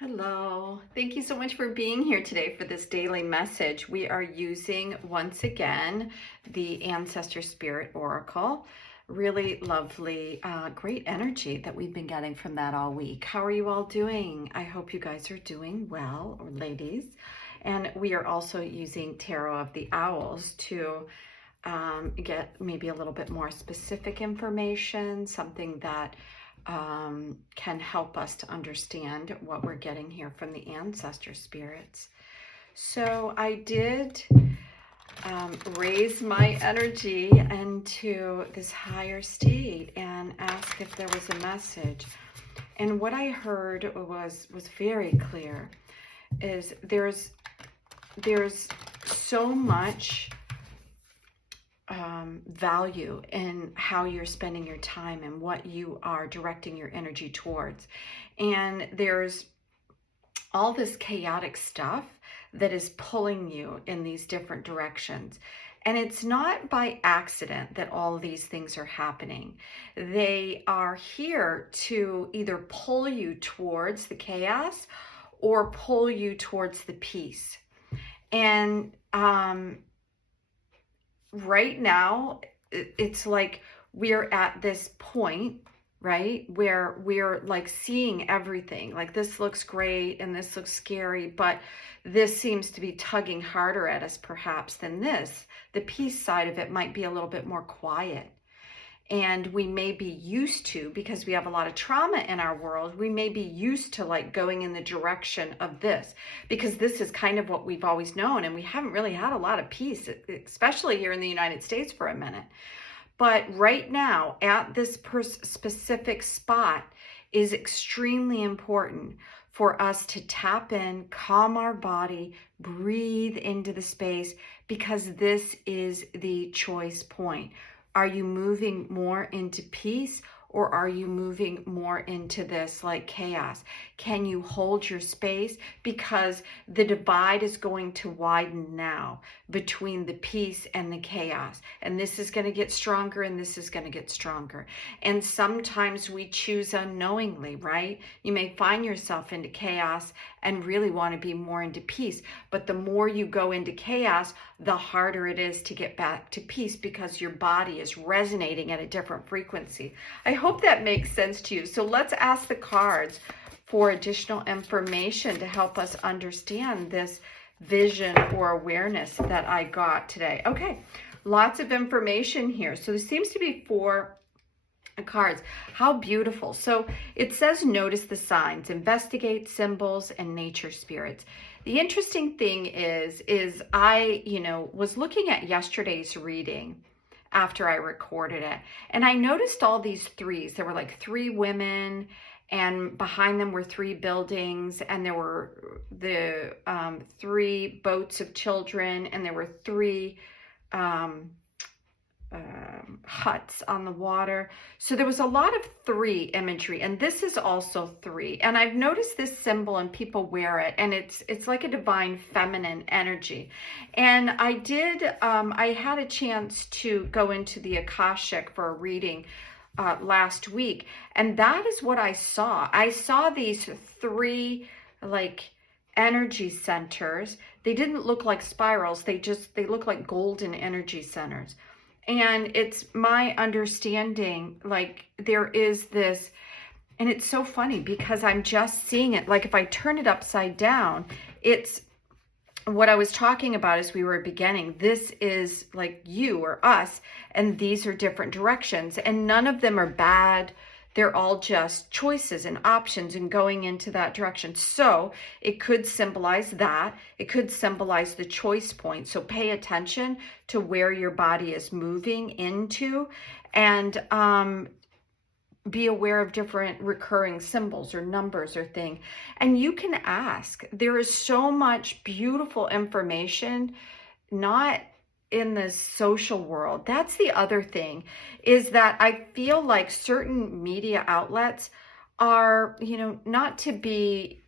Hello. Thank you so much for being here today for this daily message. We are using, once again, the Ancestor Spirit Oracle. Really lovely, great energy that we've been getting from that all week. How are you all doing? I hope you guys are doing well, or ladies. And we are also using Tarot of the Owls to get maybe a little bit more specific information, something that can help us to understand what we're getting here from the ancestor spirits. So I did raise my energy into this higher state and ask if there was a message. And what I heard was very clear, is there's so much value in how you're spending your time and what you are directing your energy towards. And there's all this chaotic stuff that is pulling you in these different directions. And it's not by accident that all of these things are happening. They are here to either pull you towards the chaos or pull you towards the peace. And right now, it's like we're at this point, right, where we're like seeing everything. Like, this looks great and this looks scary, but this seems to be tugging harder at us perhaps than this. The peace side of it might be a little bit more quiet. And we may be used to, because we have a lot of trauma in our world, we may be used to like going in the direction of this, because this is kind of what we've always known. And we haven't really had a lot of peace, especially here in the United States for a minute. But right now, at this specific spot, is extremely important for us to tap in, calm our body, breathe into the space, because this is the choice point. Are you moving more into peace, or are you moving more into this like chaos? Can you hold your space? Because the divide is going to widen now between the peace and the chaos. And this is going to get stronger, and this is going to get stronger. And sometimes we choose unknowingly, right? You may find yourself into chaos and really want to be more into peace. But the more you go into chaos, the harder it is to get back to peace, because your body is resonating at a different frequency. I hope that makes sense to you. So let's ask the cards for additional information to help us understand this vision or awareness that I got today. Okay, lots of information here. So there seems to be 4 cards. How beautiful. So it says, notice the signs, investigate symbols and nature spirits. The interesting thing is I, was looking at yesterday's reading after I recorded it, and I noticed all these threes. There were like 3 women, and behind them were 3 buildings, and there were the 3 boats of children, and there were 3 huts on the water. So there was a lot of 3 imagery, and this is also 3. And I've noticed this symbol and people wear it, and it's like a divine feminine energy. And I had a chance to go into the Akashic for a reading last week, and that is what I saw. I saw these 3 like energy centers. They didn't look like spirals. They look like golden energy centers. And it's my understanding, like, there is this, and it's so funny because I'm just seeing it. Like, if I turn it upside down, it's what I was talking about as we were beginning. This is like you or us, and these are different directions, and none of them are bad. They're all just choices and options and going into that direction. So it could symbolize that. It could symbolize the choice point. So pay attention to where your body is moving into, and be aware of different recurring symbols or numbers or thing. And you can ask. There is so much beautiful information, not in the social world. That's the other thing, is that I feel like certain media outlets are, not to be,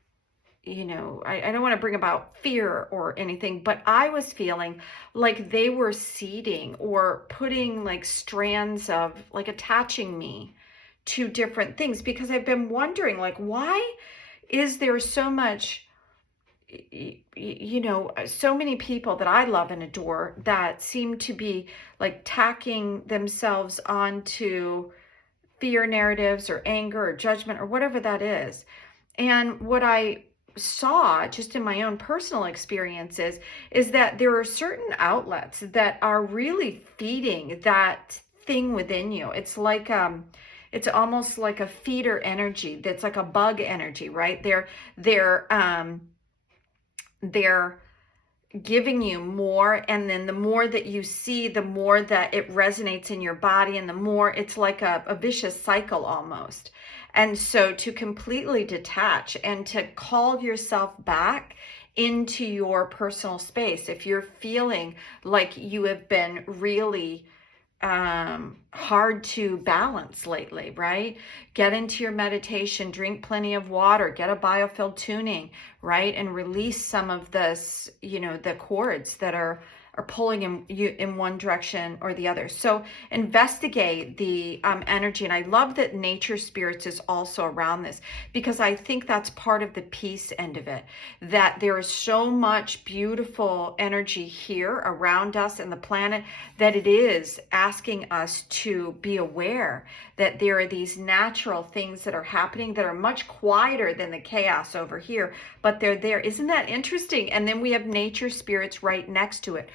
I don't want to bring about fear or anything, but I was feeling like they were seeding or putting like strands of like attaching me to different things, because I've been wondering, like, why is there so much, you know, so many people that I love and adore that seem to be like tacking themselves onto fear narratives or anger or judgment or whatever that is. And what I saw just in my own personal experiences is that there are certain outlets that are really feeding that thing within you. It's like it's almost like a feeder energy that's like a bug energy, right? They're giving you more, and then the more that you see, the more that it resonates in your body, and the more it's like a vicious cycle almost. And so to completely detach and to call yourself back into your personal space, if you're feeling like you have been really hard to balance lately, right? Get into your meditation, drink plenty of water, get a biofield tuning, right? And release some of this, you know, the cords that are pulling you in one direction or the other. So investigate the energy. And I love that nature spirits is also around this, because I think that's part of the peace end of it, that there is so much beautiful energy here around us and the planet that it is asking us to be aware that there are these natural things that are happening that are much quieter than the chaos over here, but they're there. Isn't that interesting? And then we have nature spirits right next to it,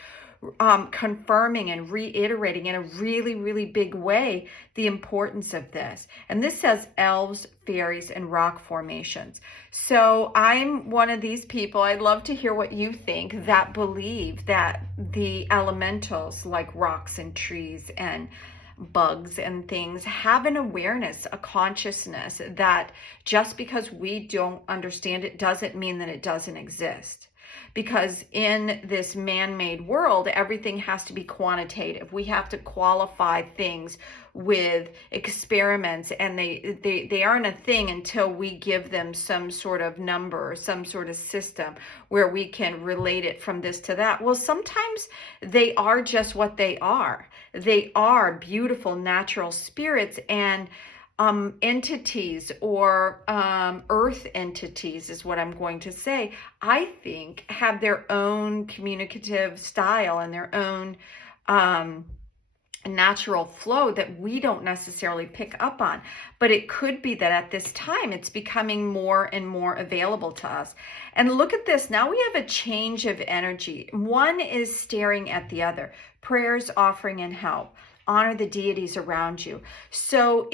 confirming and reiterating in a really, really big way the importance of this. And this says elves, fairies, and rock formations. So I'm one of these people, I'd love to hear what you think, that believe that the elementals like rocks and trees and bugs and things have an awareness, a consciousness, that just because we don't understand it doesn't mean that it doesn't exist. Because in this man-made world, everything has to be quantitative. We have to qualify things with experiments, and they aren't a thing until we give them some sort of number or some sort of system where we can relate it from this to that. Well, sometimes they are just what they are. They are beautiful natural spirits, and entities, or earth entities is what I'm going to say, I think have their own communicative style and their own natural flow that we don't necessarily pick up on. But it could be that at this time it's becoming more and more available to us. And look at this, now we have a change of energy. One is staring at the other. Prayers, offering, and help. Honor the deities around you. So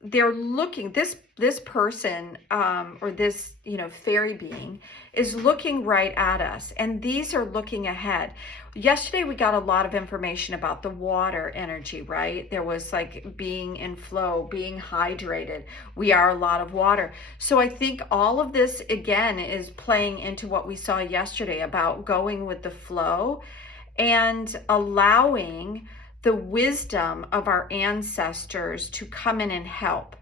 they're looking, this person or this, you know, fairy being is looking right at us, and these are looking ahead. Yesterday we got a lot of information about the water energy, right? There was like being in flow, being hydrated. We are a lot of water. So I think all of this again is playing into what we saw yesterday about going with the flow and allowing the wisdom of our ancestors to come in and help.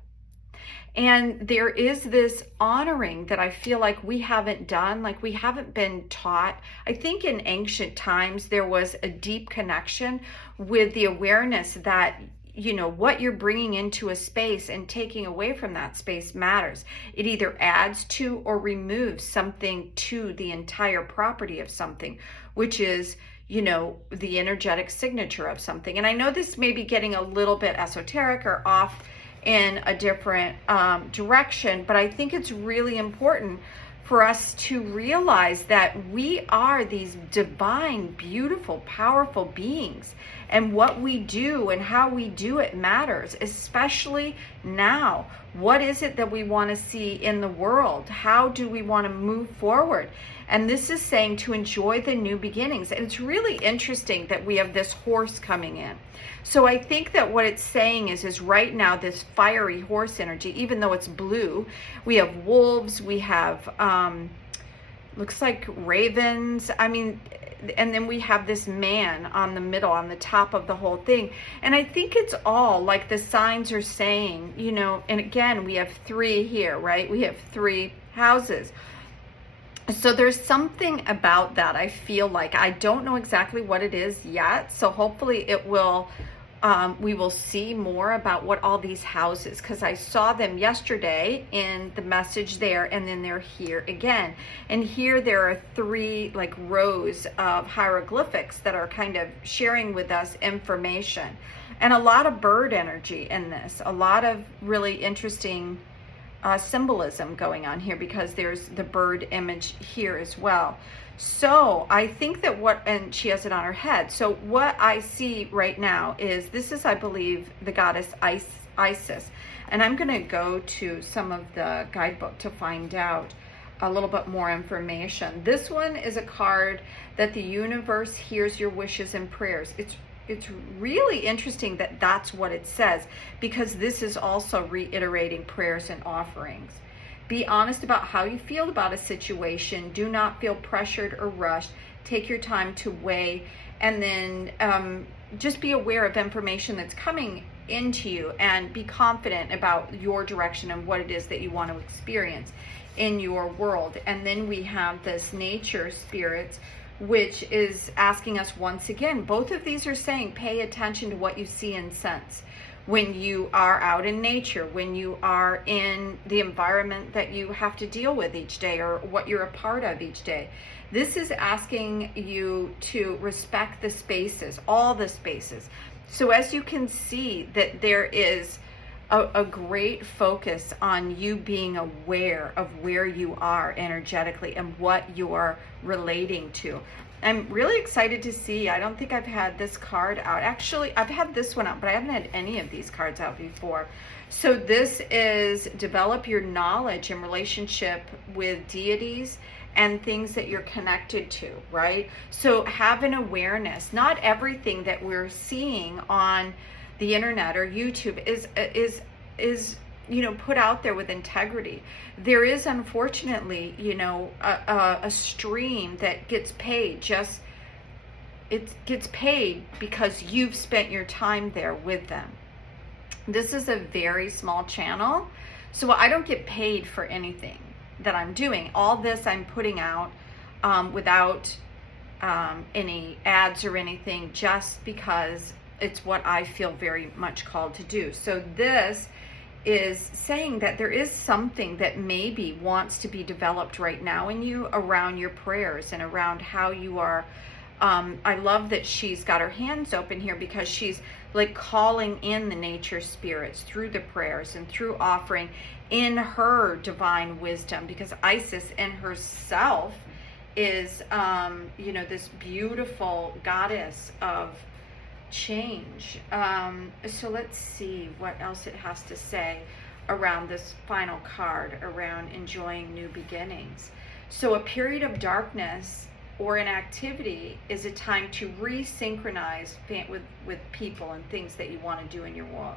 And there is this honoring that I feel like we haven't done, like we haven't been taught. I think in ancient times there was a deep connection with the awareness that, you know, what you're bringing into a space and taking away from that space matters. It either adds to or removes something to the entire property of something, which is, you know, the energetic signature of something. And I know this may be getting a little bit esoteric or off in a different direction, but I think it's really important for us to realize that we are these divine, beautiful, powerful beings. And what we do and how we do it matters, especially now. What is it that we want to see in the world? How do we want to move forward? And this is saying to enjoy the new beginnings. And it's really interesting that we have this horse coming in. So I think that what it's saying is right now this fiery horse energy, even though it's blue, we have wolves, we have, looks like ravens. I mean, and then we have this man on the middle, on the top of the whole thing. And I think it's all like the signs are saying, you know, and again, we have 3 here, right? We have 3 houses. So there's something about that. I feel like I don't know exactly what it is yet. So hopefully it will We will see more about what all these houses, because I saw them yesterday in the message there, and then they're here again. And here there are 3 like rows of hieroglyphics that are kind of sharing with us information, and a lot of bird energy in this, a lot of really interesting symbolism going on here, because there's the bird image here as well. So I think that and she has it on her head. So what I see right now is, this is, I believe, the goddess Isis. And I'm going to go to some of the guidebook to find out a little bit more information. This one is a card that the universe hears your wishes and prayers. It's really interesting that that's what it says, because this is also reiterating prayers and offerings. Be honest about how you feel about a situation. Do not feel pressured or rushed. Take your time to weigh, and then just be aware of information that's coming into you, and be confident about your direction and what it is that you want to experience in your world. And then we have this nature spirits, which is asking us once again, both of these are saying pay attention to what you see and sense when you are out in nature, when you are in the environment that you have to deal with each day, or what you're a part of each day. This is asking you to respect the spaces, all the spaces. So as you can see, that there is a great focus on you being aware of where you are energetically and what you're relating to. I'm really excited to see. I don't think I've had this card out. Actually, I've had this one out, but I haven't had any of these cards out before. So this is develop your knowledge in relationship with deities and things that you're connected to, right? So have an awareness. Not everything that we're seeing on the internet or YouTube is put out there with integrity. There is, unfortunately, a stream that gets paid. It gets paid because you've spent your time there with them. This is a very small channel, so I don't get paid for anything that I'm doing. All this I'm putting out without any ads or anything, just because it's what I feel very much called to do. So this is saying that there is something that maybe wants to be developed right now in you around your prayers and around how you are. I love that she's got her hands open here, because she's like calling in the nature spirits through the prayers and through offering in her divine wisdom, because Isis in herself is this beautiful goddess of change. So let's see what else it has to say around this final card, around enjoying new beginnings. So a period of darkness or inactivity is a time to resynchronize with people and things that you want to do in your world.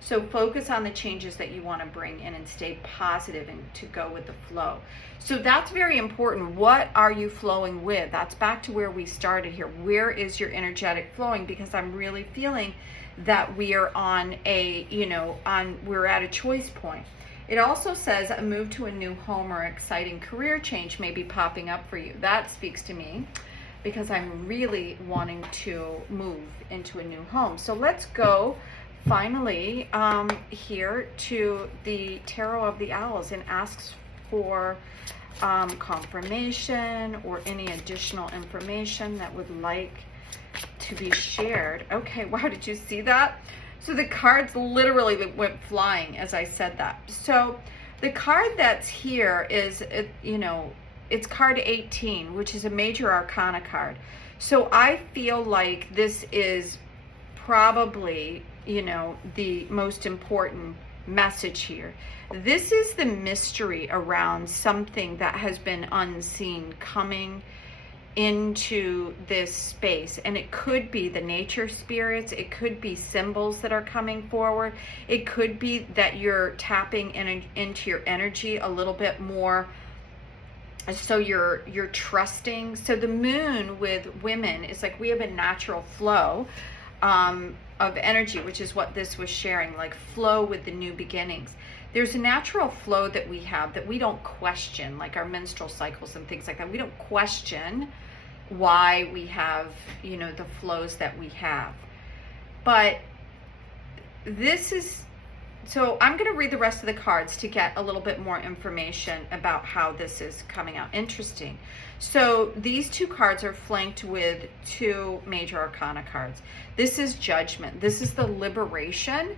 So focus on the changes that you want to bring in and stay positive and to go with the flow. So that's very important. What are you flowing with? That's back to where we started here. Where is your energetic flowing? Because I'm really feeling that we are on we're at a choice point. It also says a move to a new home or exciting career change may be popping up for you. That speaks to me, because I'm really wanting to move into a new home. So let's go finally here to the Tarot of the Owls, and asks for confirmation or any additional information that would like to be shared. Okay, wow, did you see that? So the cards literally went flying as I said that. So the card that's here is, it's card 18, which is a major arcana card. So I feel like this is probably, the most important message here. This is the mystery around something that has been unseen coming into this space, and it could be the nature spirits, it could be symbols that are coming forward, it could be that you're tapping into your energy a little bit more, so you're trusting. So the moon with women is like, we have a natural flow of energy, which is what this was sharing, like flow with the new beginnings. There's a natural flow that we have that we don't question, like our menstrual cycles and things like that. We don't question why we have, the flows that we have. But this is, so I'm going to read the rest of the cards to get a little bit more information about how this is coming out. Interesting. So these two cards are flanked with two major arcana cards. This is Judgment. This is the liberation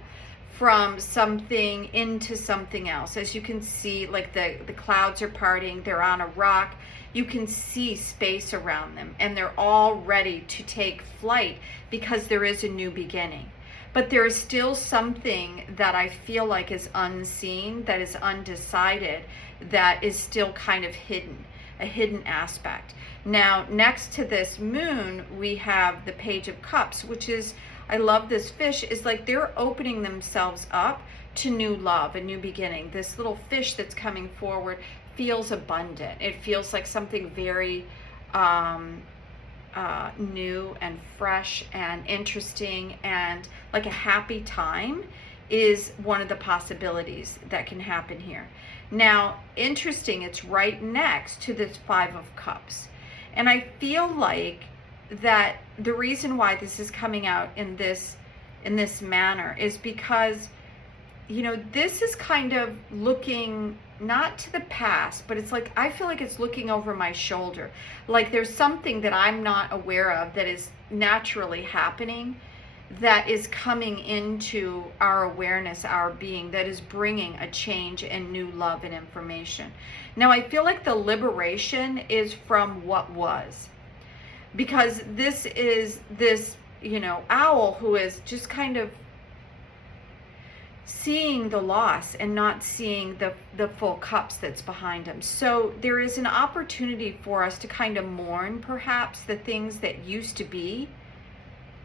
from something into something else. As you can see, like the clouds are parting, they're on a rock. You can see space around them, and they're all ready to take flight because there is a new beginning. But there is still something that I feel like is unseen, that is undecided, that is still kind of hidden, a hidden aspect. Now, next to this moon, we have the Page of Cups, which is, I love this fish, is like they're opening themselves up to new love, a new beginning. This little fish that's coming forward feels abundant. It feels like something very new and fresh and interesting, and like a happy time is one of the possibilities that can happen here. Now, interesting, it's right next to this Five of Cups. And I feel like that the reason why this is coming out in this manner is because, you know, this is kind of looking not to the past, but it's like, I feel like it's looking over my shoulder. Like there's something that I'm not aware of that is naturally happening, that is coming into our awareness, our being, that is bringing a change and new love and information. Now, I feel like the liberation is from what was, because this is this, you know, owl who is just kind of seeing the loss and not seeing the full cups that's behind him. So there is an opportunity for us to kind of mourn perhaps the things that used to be,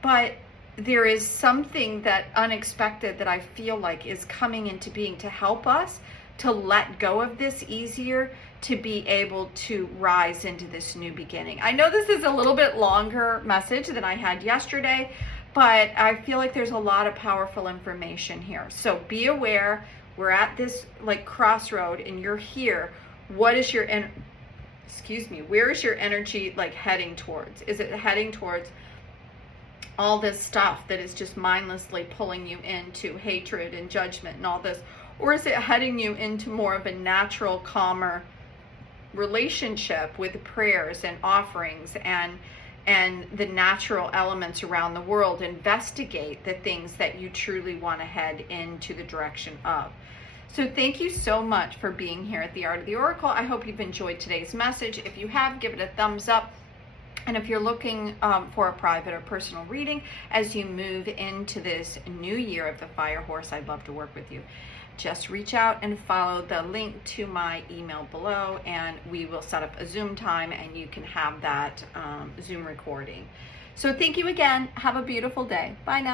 but there is something that unexpected that I feel like is coming into being to help us to let go of this easier, to be able to rise into this new beginning. I know this is a little bit longer message than I had yesterday, but I feel like there's a lot of powerful information here. So be aware, we're at this like crossroad and you're here. What is your, where is your energy like heading towards? Is it heading towards all this stuff that is just mindlessly pulling you into hatred and judgment and all this? Or is it heading you into more of a natural, calmer relationship with prayers and offerings and the natural elements around the world? Investigate the things that you truly want to head into the direction of. So thank you so much for being here at the Art of the Oracle. I hope you've enjoyed today's message. If you have, give it a thumbs up. And if you're looking for a private or personal reading as you move into this new year of the Fire Horse, I'd love to work with you. Just reach out and follow the link to my email below, and we will set up a Zoom time and you can have that Zoom recording. So thank you again. Have a beautiful day. Bye now.